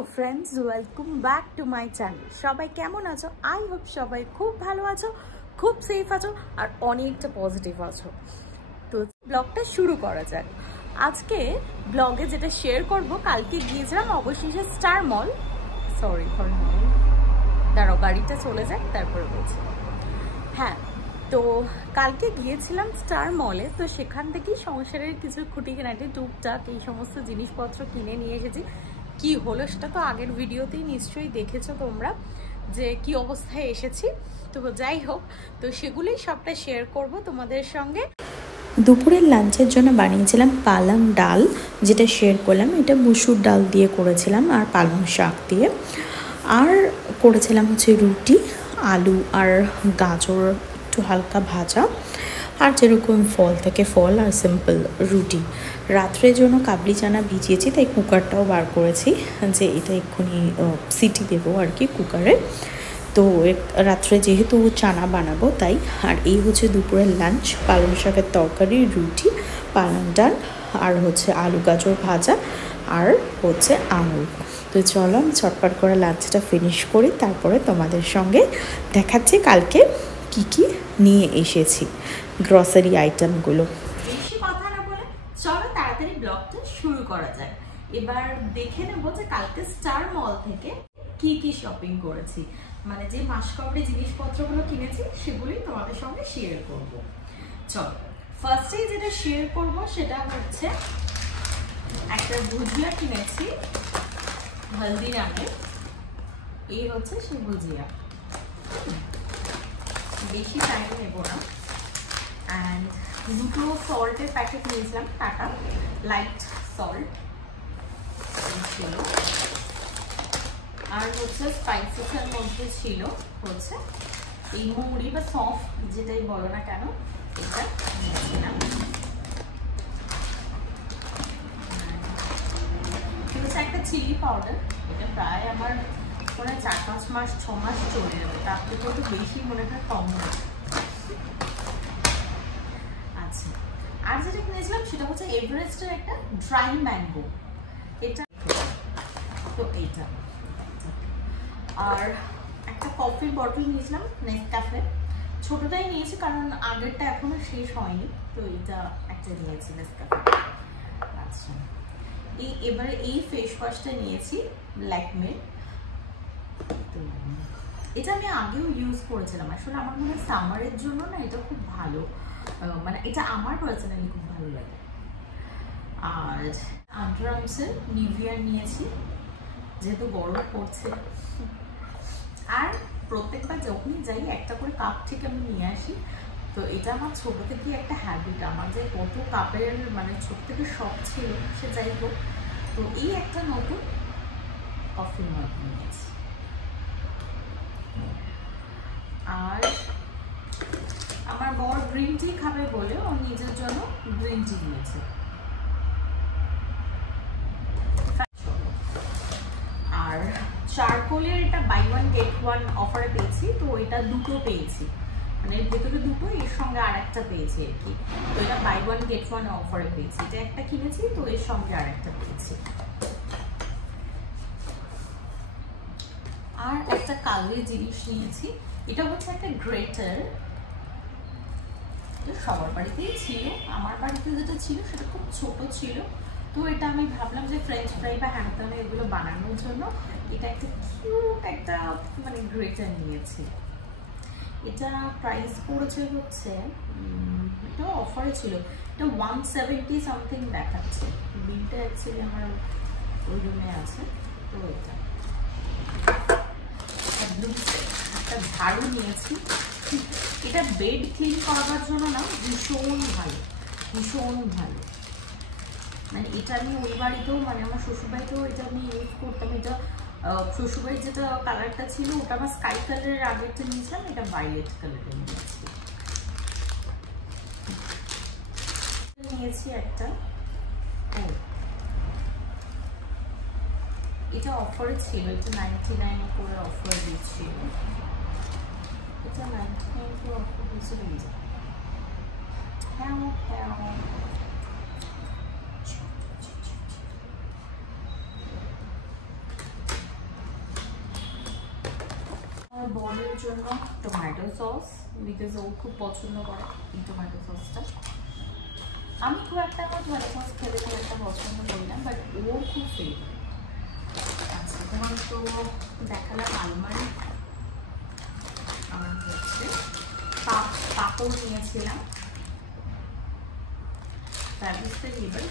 Hello friends, welcome back to my channel. সবাই কেমন আছো? আই হোপ সবাই খুব ভালো আছো, খুব সেফ আছো আর অনেকটা পজিটিভ আছো। তো ব্লগটা শুরু করা যাক। আজকে ব্লগে যেটা শেয়ার করব, কালকে গিয়েছিলাম অবশেষে স্টার মল। সরি ফর দাঁড়াও, গাড়িটা চলে যাক তারপরে বলছি। হ্যাঁ, তো কালকে গিয়েছিলাম স্টার মলে। তো সেখান থেকেই সংসারের কিছু খুঁটিনাটি টুকটাক এই সমস্ত জিনিসপত্র কিনে নিয়ে এসেছি। কি হলো সেটা তো আগের ভিডিওতেই নিশ্চয়ই দেখেছো তোমরা, যে কি অবস্থায় এসেছি। তো যাই হোক, তো সেগুলোই সবটা শেয়ার করব তোমাদের সঙ্গে। দুপুরের লাঞ্চের জন্য বানিয়েছিলাম পালং ডাল, যেটা শেয়ার করলাম। এটা মুসুর ডাল দিয়ে করেছিলাম আর পালং শাক দিয়ে। আর করেছিলাম হচ্ছে রুটি, আলু আর গাজর একটু হালকা ভাজা, আর যেরকম ফল থেকে ফল আর সিম্পল রুটি। রাত্রের জন্য কাবলি চানা ভিজিয়েছি, তাই কুকারটাও বার করেছি, যে এটা এক্ষুনি সিটি দেবো আর কি কুকারে। তো রাত্রে যেহেতু চানা বানাবো তাই। আর এই হচ্ছে দুপুরের লাঞ্চ: পালং শাকের তরকারি, রুটি, পালং ডাল, আর হচ্ছে আলু গাজর ভাজা, আর হচ্ছে আঙুর। তো চলো আমি চটপট করে লাঞ্চটা ফিনিশ করি, তারপরে তোমাদের সঙ্গে দেখাচ্ছি কালকে কি কি নিয়ে এসেছি, গ্রসারি আইটেমগুলো। বেশি কথা না বলে চলো তাড়াতাড়ি ব্লগটা শুরু করা যায়। এবার দেখে নেবো যে কালকে স্টার মল থেকে কি কি শপিং করেছি, মানে যে মাসকবরি জিনিসপত্রগুলো কিনেছি সেগুলোই তোমাদের সঙ্গে শেয়ার করব। চলো, ফার্স্টে যেটা শেয়ার করব সেটা হচ্ছে একটা ভুজিয়া কিনেছি হলদিরামের। এই হচ্ছে সেই ভুজিয়া, বেশি টাইম নেব না। অ্যান্ড দুটো সল্টের প্যাকেট নিয়েছিলাম, টাটা লাইট সল্ট ছিল। আর হচ্ছে স্পাইসেসের মধ্যে ছিল হচ্ছে এই মৌরি বা সফ, যেটাই বলো না কেন, এটা নিয়েছিলাম। হচ্ছে একটা চিলি পাউডার, এটা প্রায় আমার মনে হয় 4-5 মাস 6 মাস চলে যাবে, তার থেকে একটু বেশি মনে হয় কম না। আচ্ছা, আর যেটা কিনেছিলাম সেটা হচ্ছে এভারেস্টের একটা ড্রাই ম্যাঙ্গো, এটা তো এইটা। আর একটা কফির বটল নিয়েছিলাম নেসক্যাফে, ছোটটাই নিয়েছি কারণ আগেরটা এখনো শেষ হয়নি, তো এটা একটা নিয়েছি নেসক্যাফে। আচ্ছা, এবারে এই ফেস ওয়াশটা নিয়েছি ল্যাকমে। তো এটা আমি আগেও ইউজ করেছিলাম, আসলে আমার মনে হয় সামারের জন্য না এটা খুব ভালো, মানে এটা আমার পার্সোনালি খুব ভালো লাগে। আর আন্ডারআর্মসের নিভিয়া নিয়েছি, যেহেতু গরম পড়ছে। আর প্রত্যেকবার যখনই যাই একটা করে কাপ থেকে আমি নিয়ে আসি। তো এটা আমার ছোট থেকে একটা হ্যাবিট, আমার যে কত কাপের মানে ছোট থেকে শখ ছিল সে যাই হোক। তো এই একটা নতুন কফি মগ নিয়েছি। আর আমার বর গ্রিন টি খাবে বলে ও নিজের জন্য গ্রিন টি নিয়েছে। আর চারকোলের এটা বাই ওয়ান গেট ওয়ান অফারে পেয়েছি, তো এটা দুটো পেয়েছি, মানে এর ভেতরে দুটো, এর সঙ্গে আর একটা পেয়েছি আর কি। তো এটা বাই ওয়ান গেট ওয়ান অফারে পেয়েছি, এটা একটা কিনেছি, তো এর সঙ্গে আর একটা পেয়েছি। আর একটা কালের জিনিস নিয়েছি, এটা হচ্ছে একটা গ্রেটার। সবার বাড়িতেই ছিল, আমার বাড়িতে যেটা ছিল সেটা খুব ছোট ছিল। তো এটা আমি ভাবলাম যে ফ্রেঞ্চ ফ্রাই বা হ্যাংটনে এগুলো বানানোর জন্য এটা একটা কিউট একটা মানে গ্রেটার নিয়েছি। এটা প্রাইস পড়েছে হচ্ছে, এটা অফারে ছিল, এটা 170 সামথিং দেখাচ্ছে। বিলটা অ্যাকচুয়ালি আমার ওই রুমে আছে। তো এটা একটা ঝাড়ু নিয়েছি, এটা বেড ক্লিন করার জন্য না ভীষণ ভালো, ভীষণ ভালো। মানে এটা আমি ওই বাড়িতেও, মানে আমার শ্বশুরবাড়িতেও এটা আমি ইউজ করতাম। এটা শ্বশুরবাড়ির যেটা কালারটা ছিল ওটা আমার স্কাই কালারের আগেরটা নিয়েছিলাম, এটা ভায়োলেট কালারের নিয়েছি একটা। এটা অফারে ছিল, এটা 99 করে অফার দিচ্ছিল, এটা 99 করে অফার দিয়েছিল। হ্যাঁ হ্যাঁ, বরের জন্য টমেটো সস, বিকজ ও খুব পছন্দ করে এই টমেটো সসটা। আমি খুব একটা আমার টমেটো সস খেতে খুব একটা পছন্দ করি না, বাট ও খুব ফেভারিট। আচ্ছা, তোমার তো দেখালাম আলমারি। আর হচ্ছে পাপড় নিয়েছিলাম ফ্যাব্রিক্সের, এবার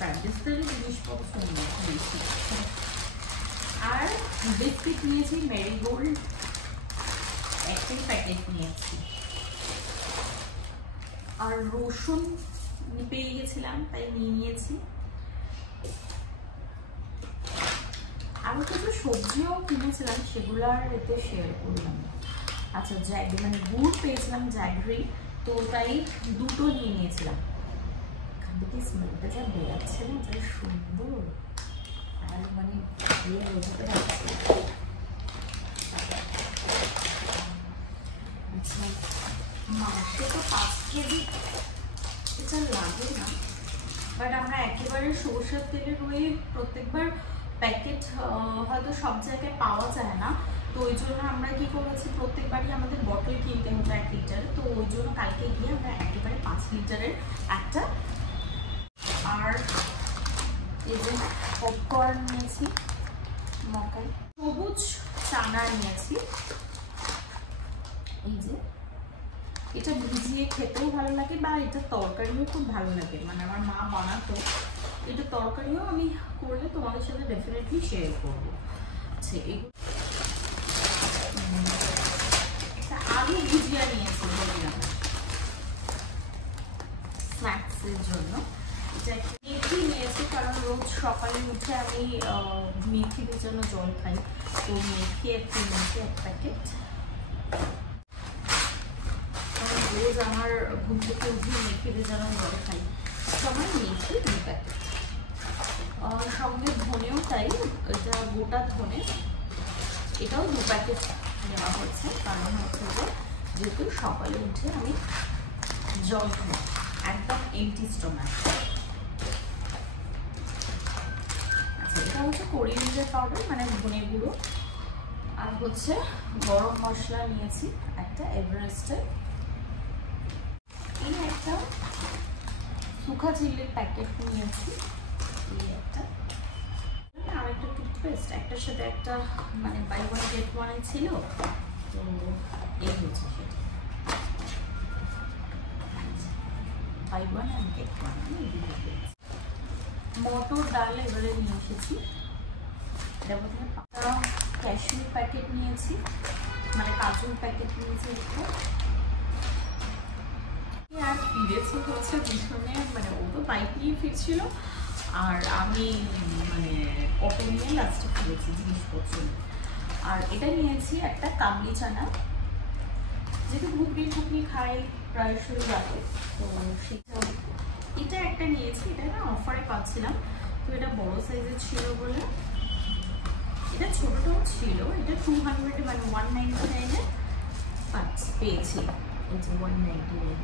ফ্যাব্রিক্সের জিনিসপত্র নিয়েছি বেশি। আর বিস্কিট নিয়েছি মেরিগোল্ড, একটাই প্যাকেট নিয়েছি। আর রসুন পেয়ে গেছিলাম তাই নিয়ে নিয়েছি। আরো কিছু সবজিও কিনেছিলাম, সেগুলো আর এতে শেয়ার করলাম। আচ্ছা, মানে গুড় পেয়েছিলাম জ্যাগরি, তো তাই দুটো নিয়ে নিয়েছিলাম। এখান থেকে স্মেলটা যা বেরাচ্ছে না, যা সুন্দর, আর মানে বোঝাতে পারছি। আচ্ছা, মাসে তো 5 কেজি এটা লাগে না, বাট আমরা একেবারে সরষের তেলের ওই প্রত্যেকবার প্যাকেট হয়তো সব জায়গায় পাওয়া যায় না, তো ওই জন্য আমরা কি করেছি, প্রত্যেকবারই আমাদের বটল কিনতে হতো 1 লিটার। তো ওই জন্য কালকে গিয়ে আমরা একেবারে 5 লিটারের একটা। আর এই যে পপকর্ন নিয়েছি, মকাই, সবুজ চানা নিয়েছি। এই যে এটা ভিজিয়ে খেতেও ভালো লাগে, বা এটা তরকারিও খুব ভালো লাগে, মানে আমার মা বানাতো। এটা তরকারিও আমি করলে তোমাদের সাথে ডেফিনেটলি শেয়ার করবো। আচ্ছা, আলু ভুজিয়া নিয়েছি স্ন্যাক্সের জন্য। এটা মেথি নিয়েছি, কারণ রোজ সকালে উঠে আমি মেথি ভেজানো জল খাই, তো মেথি একটু নিয়েছি 1 প্যাকেট। রোজ আমার ঘুম থেকে উঠে মেথি ভেজানো জল খাই, সময় মেথি 2 প্যাকেট। সঙ্গে ধনেও তাই, এটা গোটা ধনে, এটাও 2 প্যাকেট নেওয়া হচ্ছে, কারণ হচ্ছে যে যেহেতু সকালে উঠে আমি জল খাই, একদম এমটি স্টোমাক। আচ্ছা, এটা হচ্ছে কোরিয়ান্ডার পাউডার, মানে ধনে গুঁড়ো। আর হচ্ছে গরম মশলা নিয়েছি একটা এভারেস্টের। এই একটা শুকা চিল্লির প্যাকেট নিয়েছি, এই একটা। আর একটা টুথপেস্ট, একটার সাথে একটা মানে বাই 1 get 1 ছিল, তো এই হচ্ছে সেটা, বাই 1 and get 1। মটর ডাল এবারে নিয়ে এসেছি। এটা বোধহয় ক্যাশিউ প্যাকেট নিয়েছি, মানে কাজুর প্যাকেট নিয়েছি একটা। আর ফিরেছে হচ্ছে পিছনে, মানে ও তো বাইক নিয়ে ফিরছিল, আর আমি মানে অটো নিয়ে লাস্টে ফিরেছি জিনিসপত্র। আর এটা নিয়েছি একটা কাবলি চানা, যেহেতু ঘুগনি খাই প্রায়শই রাতে, তো সেটা। এটা একটা নিয়েছি, এটা না অফারে পাচ্ছিলাম, তো এটা বড় সাইজের ছিল বলে। এটা ছোটটাও ছিল, এটা 200 মানে 199 এ পেয়েছি। এই যে 199।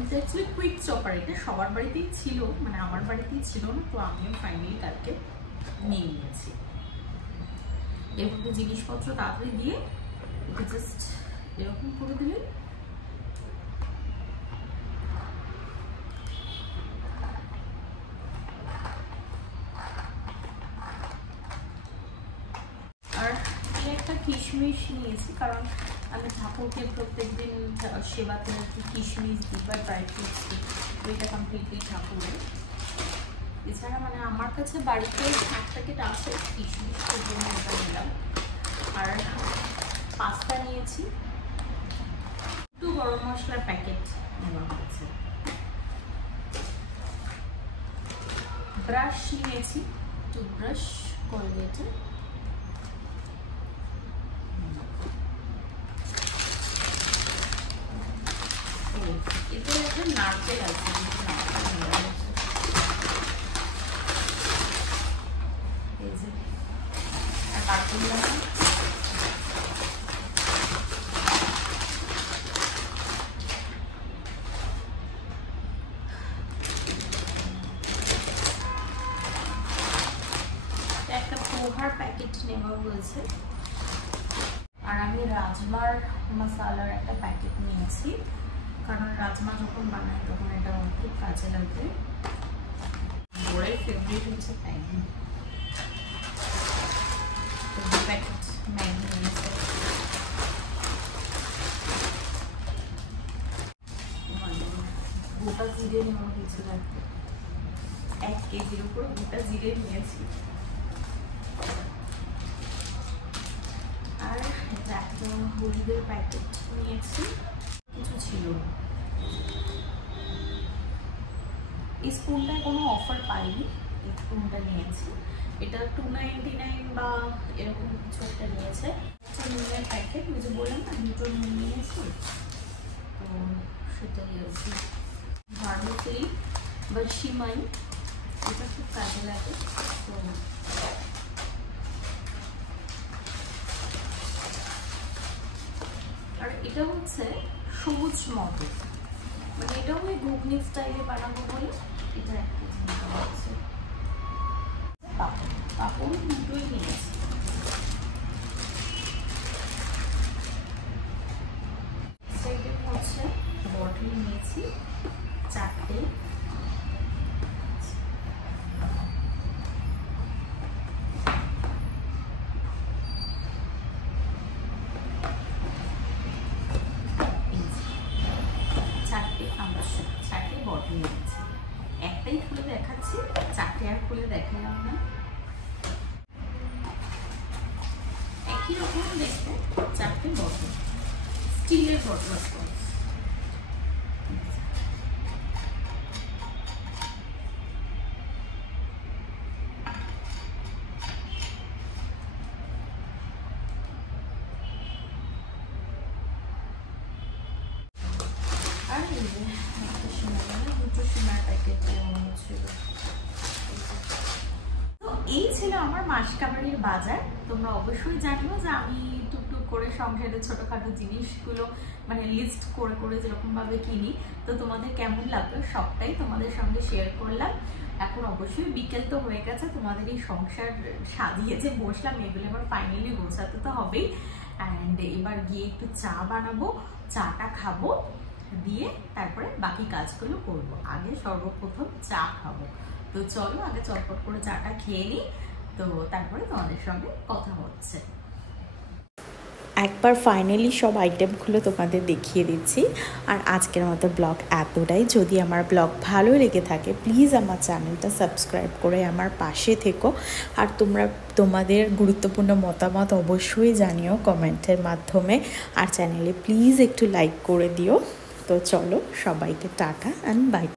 এটা অ্যাকচুয়ালি কুইক চপার, এটা সবার বাড়িতেই ছিল, মানে আমার বাড়িতেই ছিল না, তো আমিও ফাইনালি কালকে নিয়ে নিয়েছি। এর মধ্যে জিনিসপত্র তাড়াতাড়ি দিয়ে এটা জাস্ট এরকম করে দিলে আর একটা কিশমিশ নিয়েছি, কারণ আমি ঠাকুরকে প্রত্যেকদিন সেবাতে কিশমিশ দিই বা ড্রাই ফ্রুটস দিই, ওইটা কমপ্লিটলি ঠাকুরের। এছাড়া মানে আমার কাছে বাড়িতে 1 প্যাকেট আছে কিশমিশ, ওই জন্য এটা নিলাম। আর পাস্তা নিয়েছি, 2 গরম মশলার প্যাকেট নেওয়া হয়েছে। ব্রাশ নিয়েছি, টুথব্রাশ কোলগেটের। এতে একটা নারকেল আছে, এই যে পোহার প্যাকেট নেওয়া হয়েছে, আর আমি রাজমার মশালার একটা প্যাকেট নিয়েছি, কারণ রাজমা যখন বানাই তখন এটা খুব কাজে লাগে। বড়ের ফেভারিট হচ্ছে ম্যাগি, তো 2 প্যাকেট ম্যাগি নিয়েছে। গোটা জিরে নেওয়া হয়েছিল, 1 কেজির উপর গোটা জিরে নিয়েছি। আর এটা একটা হলুদের প্যাকেট নিয়েছি, কিছু ছিল। এই স্পুনটায় কোনো অফার পাইনি, এই স্পুনটা নিয়েছি। এটা 299 বা এরকম কিছু একটা নিয়েছে। নুনের প্যাকেট, ওই যে বললাম না 2টো নুন নিয়েছি, তো সেটাই আর কি। ভার্মিসেলি বা সিমাই, এটা খুব কাজে লাগে। তো আর এটা হচ্ছে সবুজ মটর, মানে এটাও ওই ঘুগনি স্টাইলে বানাবো বলে এটা একটা জিনিস হচ্ছে। পাপড় 2টোই নিয়েছি। সেটা হচ্ছে বটল নিয়েছি 4টে। বটল নিয়েছি, একটাই খুলে দেখাচ্ছি, 4টে আর খুলে দেখালাম না। একই রকম দেখতে 4টে বটল, স্টিলের বটল। আর এই যে একটা সিমাই, 2টো সিমাই প্যাকেট নেওয়া ছিল। তো এই ছিল আমার মাসকাবারির বাজার। তোমরা অবশ্যই জানিও যে আমি টুকটুক করে সংসারের ছোটখাটো জিনিসগুলো মানে লিস্ট করে করে যেরকমভাবে কিনি, তো তোমাদের কেমন লাগলো সবটাই তোমাদের সঙ্গে শেয়ার করলাম। এখন অবশ্যই বিকেল তো হয়ে গেছে, তোমাদের এই সংসার সাজিয়ে যে বসলাম এগুলো আমার ফাইনালি গোছাতে তো হবেই। অ্যান্ড এবার গিয়ে একটু চা বানাবো, চাটা খাবো, দিয়ে তারপরে বাকি কাজগুলো করব। আগে সর্বপ্রথম চা খাবো, তো চলো আগে চটপট করে চাটা খেয়ে নিই, তো তারপরে তোমাদের সঙ্গে কথা হচ্ছে। একবার ফাইনালি সব আইটেমগুলো তোমাদের দেখিয়ে দিচ্ছি। আর আজকের মতো ব্লগ এতটাই। যদি আমার ব্লগ ভালো লেগে থাকে প্লিজ আমার চ্যানেলটা সাবস্ক্রাইব করে আমার পাশে থেকো। আর তোমরা তোমাদের গুরুত্বপূর্ণ মতামত অবশ্যই জানিও কমেন্টের মাধ্যমে। আর চ্যানেলে প্লিজ একটু লাইক করে দিও। তো চলো সবাইকে টাটা অ্যান্ড বাই।